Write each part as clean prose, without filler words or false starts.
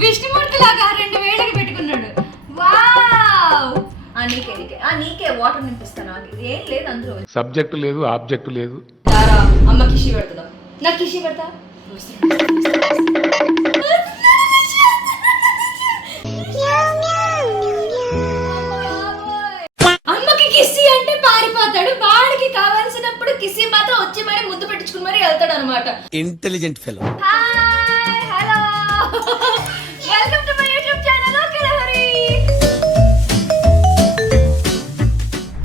విష్ణుమూర్తి లాగా 2000కి పెట్టుకున్నాడు. వావ్! నీకే వాటర్ నింపిస్తాను. ఏం లేదు అందులో. సబ్జెక్ట్ లేదు, ఆబ్జెక్ట్ లేదు. అమ్మ కిషి పెడతా. నాకు కిషి పెడతా. అమ్మకి కిసి అంటే పారిపోతాడు. వాడికి కావాల్సినప్పుడు కిసి మాత్రం వచ్చి మరి ముద్దు పెట్టించుకుని మరి వెళ్తాడు అనమాట. Intelligent fellow. Hello, welcome to my YouTube channel. Okay Hari.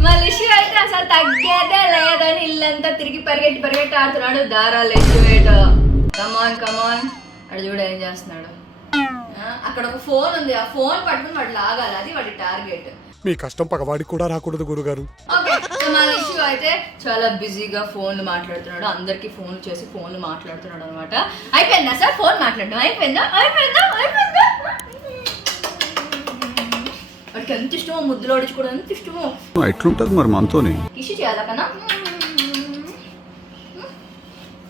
మనిషి అయితే అసలు తగ్గేదే లేదని ఇల్లంతా తిరిగి పరిగెట్టి ఆడుతున్నాడు. దారాలు ఎట్టువేట. కమాన్ అడు చూడు ఏం చేస్తున్నాడు. అక్కడ ఒక ఫోన్ ఉంది, ఆ ఫోన్ పట్టుకుని వాడు లాగాలి, అది వాడి టార్గెట్. మీ కష్టం పగవాడికి కూడా రాకూడదు గురుగారు. ఓకే, సో మన ఇష్యూ అయితే చాలా బిజీగా ఫోన్లు మాట్లాడుతున్నాడు. అందరికి ఫోన్ చేసి ఫోన్లు మాట్లాడుతున్నాడు అనమాట. అయిపోయిందా సార్ ఫోన్ మాట్లాడడం? అయిపోయిందా? వాడికి ఎంత ఇష్టమో ముద్దులు ఓడించుకోవడం, ఎంత ఇష్టమో. ఎట్లుంటది మరి మనతోని? కిషి చేయాలా కన్నా?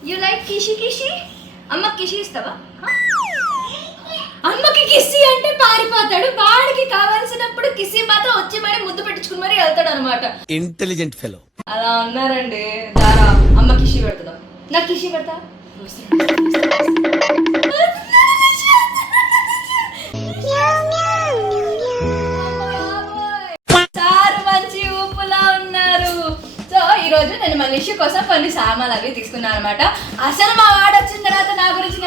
యు లైక్ కిషి? అమ్మ కిషి ఇస్తావా? అమ్మకి కిసి అంటే పారిపోతాడు. వాడికి కావాల్సినప్పుడు కిసి మాత్రం వచ్చి మరి ముద్దు పెట్టించుకుని మరి వెళ్తాడు అనమాట. Intelligent fellow. అలా ఉన్నారండి. దారా అమ్మ కిషి పెడతా. నాకు కిషి పెడతా. సారు మంచి ఊపులా ఉన్నారు. సో ఈ రోజు నేను మనిషి కోసం కొన్ని సామాన్లు అవి తీసుకున్నాను అనమాట. అసలు మా వాడు వచ్చిన తర్వాత నా గురించి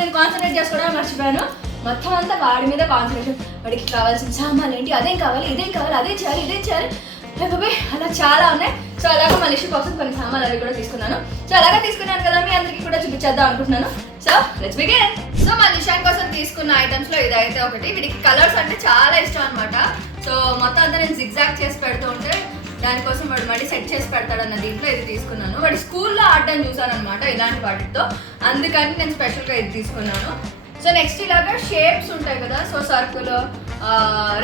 నేను కాన్సన్ట్రేట్ చేసుకోవడం మర్చిపోయాను. మొత్తం అంతా వాడి మీద కాన్సన్ట్రేషన్. వాడికి కావాల్సిన సామాన్లు ఏంటి, అదేం కావాలి, ఇదేం చేయాలి అలా చాలా ఉన్నాయి. సో అలాగే మనిషి కోసం కొన్ని సామాన్లు అవి కూడా తీసుకున్నాను. సో అలాగే తీసుకున్నాను కదా, మీ అందరికీ కూడా చూపించేద్దాం అనుకుంటున్నాను. So let's begin. సో మా నిషాన్ కోసం తీసుకున్న ఐటమ్స్ లో ఇదైతే ఒకటి. వీడికి కలర్స్ అంటే చాలా ఇష్టం అనమాట. సో మొత్తం అంతా నేను జిగ్జాగ్ చేసి పెడుతూ ఉంటే దానికోసం వాడు మళ్ళీ సెట్ చేసి పెడతాడన్న దీంట్లో ఇది తీసుకున్నాను. వాడి స్కూల్లో ఆడడం చూసాను అనమాట ఇలాంటి వాటితో, అందుకని నేను స్పెషల్గా ఇది తీసుకున్నాను. సో నెక్స్ట్ ఇలాగా షేప్స్ ఉంటాయి కదా, so circle,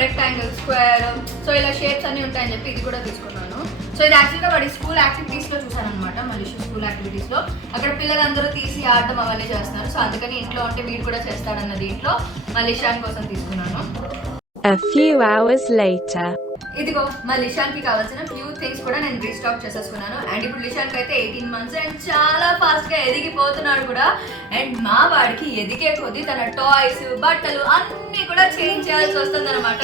rectangle, square, so ఇలా షేప్స్ అన్నీ ఉంటాయని చెప్పి ఇది కూడా తీసుకున్నాను. సో ఇది యాక్చువల్గా వాడి స్కూల్ యాక్టివిటీస్లో చూసాను అనమాట. మళ్ళీ స్కూల్ యాక్టివిటీస్లో అక్కడ పిల్లలందరూ తీసి ఆడడం అవన్నీ చేస్తున్నారు. సో అందుకని ఇంట్లో ఉంటే వీడు కూడా చేస్తాడన్న దీంట్లో మళ్ళీ ఇషాన్ కోసం తీసుకున్నాను. A few hours later. ఇదిగో మా లిషాన్కి కావాల్సిన ఫ్యూ థింగ్స్ కూడా నేను రీస్టాక్ చేసేసుకున్నాను. అండ్ ఇప్పుడు లిషాన్కి అయితే 18 months అండ్ చాలా ఫాస్ట్గా ఎదిగిపోతున్నాడు కూడా. అండ్ మా వాడికి ఎదిగే కొద్దీ తన టాయ్స్, బట్టలు అన్నీ కూడా చేంజ్ చేయాల్సి వస్తుంది అనమాట.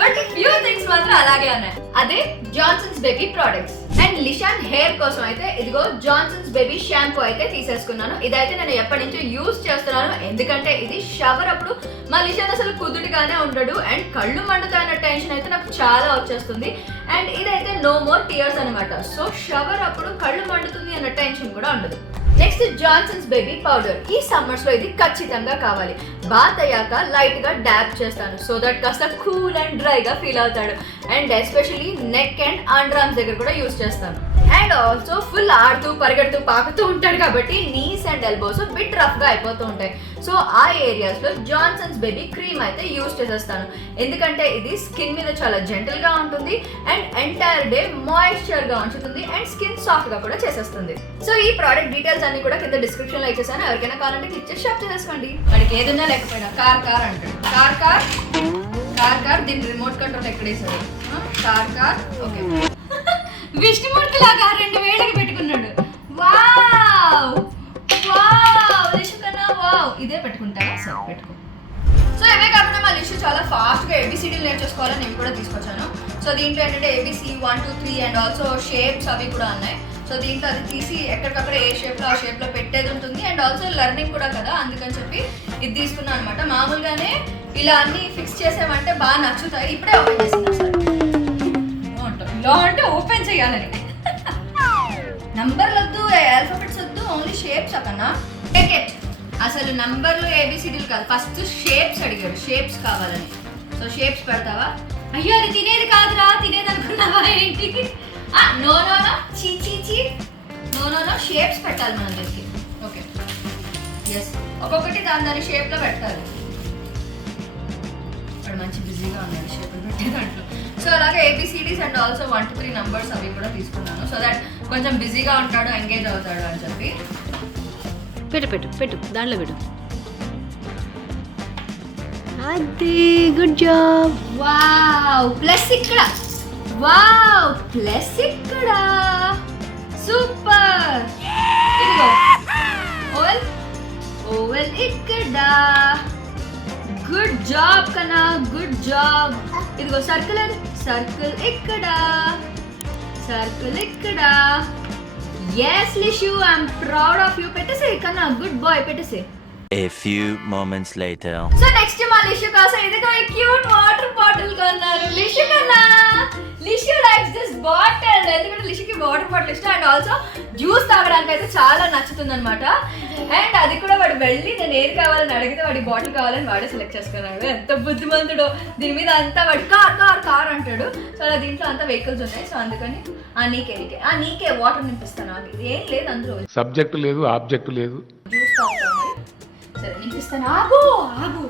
బట్ ఫ్యూ థింగ్స్ మాత్రం అలాగే ఉన్నాయి. అదే జాన్సన్స్ బేబీ ప్రోడక్ట్స్. అండ్ లిషాన్ హెయిర్ కోసం అయితే ఇదిగో జాన్సన్స్ బేబీ షాంపూ అయితే తీసేసుకున్నాను. ఇదైతే నేను ఎప్పటి నుంచో యూజ్ చేస్తున్నాను. ఎందుకంటే ఇది షవర్ అప్పుడు మా లిషాన్ అసలు కుదుటిగానే ఉండడు అండ్ కళ్ళు మండుతాయన్న టెన్షన్ అయితే నాకు చాలా వచ్చేస్తుంది. అండ్ ఇదైతే నో మోర్ టియర్స్ అనమాట. సో షవర్ అప్పుడు కళ్ళు మండుతుంది అన్న టెన్షన్ కూడా ఉండదు. Next Johnson's baby powder. ఈ సమ్మర్స్ లో ఇది ఖచ్చితంగా కావాలి. బాత్ అయ్యాక లైట్ గా డాబ్ చేస్తాను, సో దట్ కాస్త కూల్ అండ్ డ్రైగా ఫీల్ అవుతాడు. And especially neck and under arms దగ్గర కూడా యూజ్ చేస్తాను. అండ్ ఆల్సో ఫుల్ ఆడుతూ పరిగెడుతూ పాకుతూ ఉంటాడు కాబట్టి knees and elbows bit rough గా అయిపోతూ ఉంటాయి. సో ఆ ఏరియాస్ లో జాన్సన్స్ బేబీ క్రీమ్ అయితే యూజ్ చేసేస్తాను. ఎందుకంటే ఇది స్కిన్ మీద చాలా జెంటల్ గా ఉంటుంది అండ్ ఎంటైర్ డే మాయిశ్చర్ గా ఉంచుతుంది అండ్ స్కిన్ సాఫ్ట్ గా కూడా చేసేస్తుంది. సో ఈ ప్రోడక్ట్ డీటెయిల్స్ అన్ని కూడా కింద డిస్క్రిప్షన్ లో ఇచ్చేసాను. ఎవరికైనా కావాలంటే క్లిక్ చేసి షాప్ చేసేసుకోండి. వాడికి ఏదైనా లేకపోయినా కార్ అంటాడు. కార్ దీని రిమోట్ కంట్రోల్ ఎక్కడేసాడు. Car okay. విష్ణుమూర్తి లాగా 2000కి పెట్టుకున్నాడు. వావ్, ఇదే పెట్టుకుంటారా? సరే పెట్టుకో. సో ఇవే కాకుండా మా లిస్ట్ చాలా ఫాస్ట్గా ఏబిసిడీలు నేర్చేసుకోవాలని నేను కూడా తీసుకొచ్చాను. సో దీంట్లో ఏంటంటే ఏబిసి 1 2 3 అండ్ ఆల్సో షేప్స్ అవి కూడా ఉన్నాయి. సో దీంట్లో అది తీసి ఎక్కడికక్కడ ఏ షేప్లో ఆ షేప్లో పెట్టేది ఉంటుంది. అండ్ ఆల్సో లెర్నింగ్ కూడా కదా, అందుకని చెప్పి ఇది తీసుకున్నాను అనమాట. మామూలుగానే ఇలా అన్ని ఫిక్స్ చేసామంటే బాగా నచ్చుతాయి. ఇప్పుడే ఓపెన్ చేసింది సార్. ఇలా అంటే ఓపెన్ చేయాలని. నంబర్లు వద్దు, ఆల్ఫాబెట్స్ వద్దు, ఓన్లీ షేప్స్ అకన్నా. టేకెట్ అసలు నంబర్లు ఏబిసిడీలు కాదు, ఫస్ట్ షేప్స్ అడిగాడు. షేప్స్ కావాలని. సో షేప్స్ పెడతావా? అయ్యో అది తినేది కాదురా, తినేది అనుకున్నావా ఏంటి? నో చీ నో షేప్స్ పెట్టాలి మన దగ్గరికి. ఓకే, ఎస్, ఒక్కొక్కటి దాని షేప్లో పెట్టాలి. ఇక్కడ మంచి బిజీగా ఉన్నాడు షేప్లు పెట్టే దాంట్లో. సో అలాగే ABCDs and also 1 to 3 numbers అవి కూడా తీసుకున్నాను. సో దట్ కొంచెం బిజీగా ఉంటాడు, ఎంగేజ్ అవుతాడు అని చెప్పి. పెట్టు దాంట్లో పెట్టు. అది గుడ్ జాబ్. వావ్, ప్లస్ ఇక్కడ. వావ్, ప్లస్ ఇక్కడ. సూపర్. ఇదిగో ఓవెల్, ఓవెల్ ఇక్కడ. గుడ్ జాబ్ కన్నా, గుడ్ జాబ్. ఇదిగో సర్కిల్, అది సర్కిల్ ఇక్కడ, సర్కిల్ ఇక్కడ. Yes Lishu, I'm proud of you. పెట్టేసే కన్నా, గుడ్ బాయ్, పెట్టేసే. A few moments later. So next మా లిషు కోసం ఇదిగో ఈ క్యూట్ వాటర్ బాటిల్ కొన్నారు. లిషు కన్నా, లిషు లైక్స్ దిస్ బాటిల్. ఎందుకంటే లిషుకి వాటర్ బాటిల్ ఇష్టం అండ్ ఆల్సో జ్యూస్ తాగడానికి అయితే చాలా నచ్చుతుంది అనమాట. అండ్ అది కూడా వాడు వెళ్ళి నేను ఏది కావాలని అడిగితే వాడి బాటిల్ కావాలని వాడే సెలెక్ట్ చేసుకున్నాడు. ఎంత బుద్ధిమంతుడు. దీని మీద అంతా వాడు కార్ కార్ కార్ అంటాడు. సో అలా దీంట్లో అంతా వెహికల్స్ ఉన్నాయి. సో అందుకని నీకే వాటర్ నింపిస్తాను. అది ఏం లేదు అందులో, సబ్జెక్టు లేదు, ఆబ్జెక్టు లేదు. జ్యూస్ తాగుతాం మరి. సరే నింపిస్తాను, ఆగు ఆగు.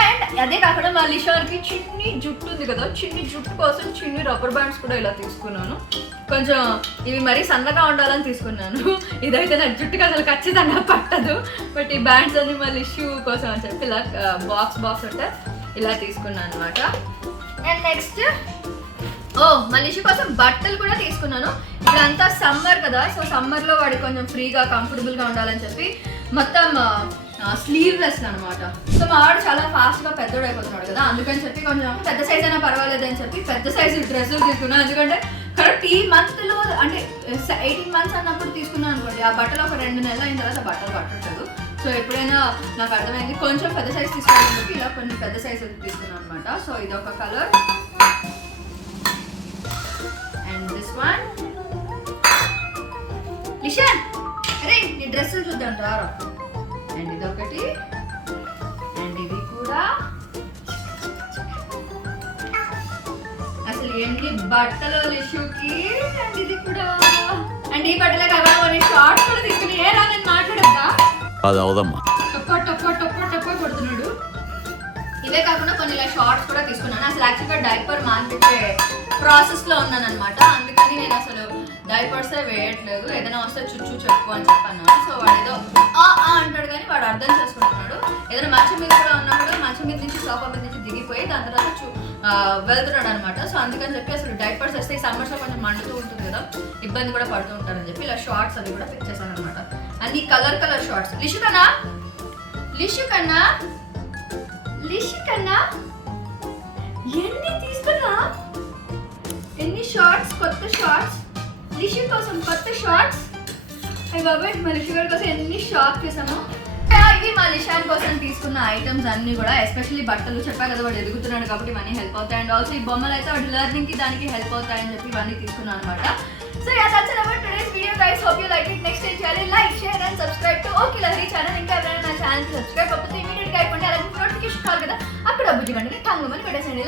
అండ్ అదే కాకుండా మా లిషాన్కి చిన్ని జుట్టు ఉంది కదా, చిన్ని జుట్టు కోసం చిన్ని రబ్బర్ బ్యాండ్స్ కూడా ఇలా తీసుకున్నాను. కొంచెం ఇవి మరీ సన్నగా ఉండాలని తీసుకున్నాను. ఇదైతే నా జుట్టుకి అసలు ఖచ్చితంగా పట్టదు. బట్ ఈ బ్యాండ్స్ అన్ని మా లిషు కోసం అని చెప్పి ఇలా బాక్స్ ఉంటే ఇలా తీసుకున్నాను అనమాట. అండ్ నెక్స్ట్ మా లిషు కోసం బట్టలు కూడా తీసుకున్నాను. ఇప్పుడంతా సమ్మర్ కదా, సో సమ్మర్లో వాడి కొంచెం ఫ్రీగా కంఫర్టబుల్గా ఉండాలని చెప్పి మొత్తం స్లీవ్లెస్ అనమాట. సో మా వాడు చాలా ఫాస్ట్గా పెద్దోడు అయిపోతున్నాడు కదా, అందుకని చెప్పి కొంచెం పెద్ద సైజ్ అయినా పర్వాలేదు అని చెప్పి పెద్ద సైజు డ్రెస్సులు తీసుకున్నాను. ఎందుకంటే కరెక్ట్ ఈ మంత్లో అంటే 18 months అన్నప్పుడు తీసుకున్నాను అనుకోండి, ఆ బట్టలు ఒక 2 నెలలు అయిన తర్వాత బట్టలు పట్టట్లేదు. సో ఎప్పుడైనా నాకు అర్థమైంది కొంచెం పెద్ద సైజ్ తీసుకోవాలని చెప్పి ఇలా కొన్ని పెద్ద సైజు తీసుకున్నాను అనమాట. సో ఇది ఒక కలర్ అండ్ దిస్ వన్. లిషన్, అరే నీ డ్రెస్సులు చూద్దాం రారా. అండ్ ఇది ఒకటి, అండ్ ఇది కూడా. అసలు ఎన్ని బట్టలు లిషుకి. అండ్ ఇది కూడా. అండ్ ఈ బట్టలే కదా కొన్ని షార్ట్స్ కూడా తీసుకుని ఏ రా నేను మాట్లాడద్దా. అది అవుదమ్మా. టొప్ప కొడుతున్నాడు. ఇవే కాకుండా కొన్ని ఇలా షార్ట్స్ కూడా తీసుకున్నాను. అసలు యాక్చువల్గా డైపర్ మార్కెట్ ప్రాసెస్లో ఉన్నాను అనమాట. అందుకని నేను అసలు డైపర్సే వేయట్లేదు. ఏదైనా వస్తే చుట్టూ చెప్పు అని చెప్పాను. సో వాడు ఏదో అంటాడు కానీ వాడు అర్థం చేసుకుంటున్నాడు. ఏదైనా మంచం మీద కూడా ఉన్నప్పుడు మంచం మీద నుంచి సోఫా మీద నుంచి దిగిపోయి దాని తర్వాత వెళ్తున్నాడు అనమాట. సో అందుకని చెప్పి అసలు డైపర్స్ వస్తే ఈ సమ్మర్స్లో కొంచెం మండుతూ ఉంటుంది కదా, ఇబ్బంది కూడా పడుతూ ఉంటారని చెప్పి ఇలా షార్ట్స్ అవి కూడా పిక్ చేశాను అనమాట. అన్ని కలర్ షార్ట్స్. లిషు కన్నా ఎన్ని తీసుకున్నా, ఎన్ని షార్ట్స్, కొత్త షార్ట్స్ లిషు కోసం, కొత్త షార్ట్స్. అయ్యి బాబాయ్ మా లిషు గారి కోసం ఎన్ని షాప్ చేసాము. ఇవి మా లిషాన్ కోసం తీసుకున్న ఐటమ్స్ అన్ని కూడా, ఎస్పెషల్లీ బట్టలు. చెప్పా కదా వాడు ఎదుగుతున్నాడు కాబట్టి ఇవన్నీ హెల్ప్ అవుతాయి. అండ్ ఆల్సో ఈ బొమ్మలు అయితే వాడు లెర్నింగ్కి దానికి హెల్ప్ అవుతాయని చెప్పి ఇవన్నీ తీసుకున్నాను అనమాట. So that's it about today's video guys. Hope you like it. Next time channel like, share and subscribe to Okay Lahari channel. ఇంకా ఎవరైనా నా ఛానల్ సబ్స్క్రైబ్ అవ్వకపోతే ఇమీడియట్గా అయిపోండి. అలాగే నోటిఫికేషన్ కావాలి కదా, అక్కడ బుజ్జి గంటకి టంగుమని పెట్టేసేయండి.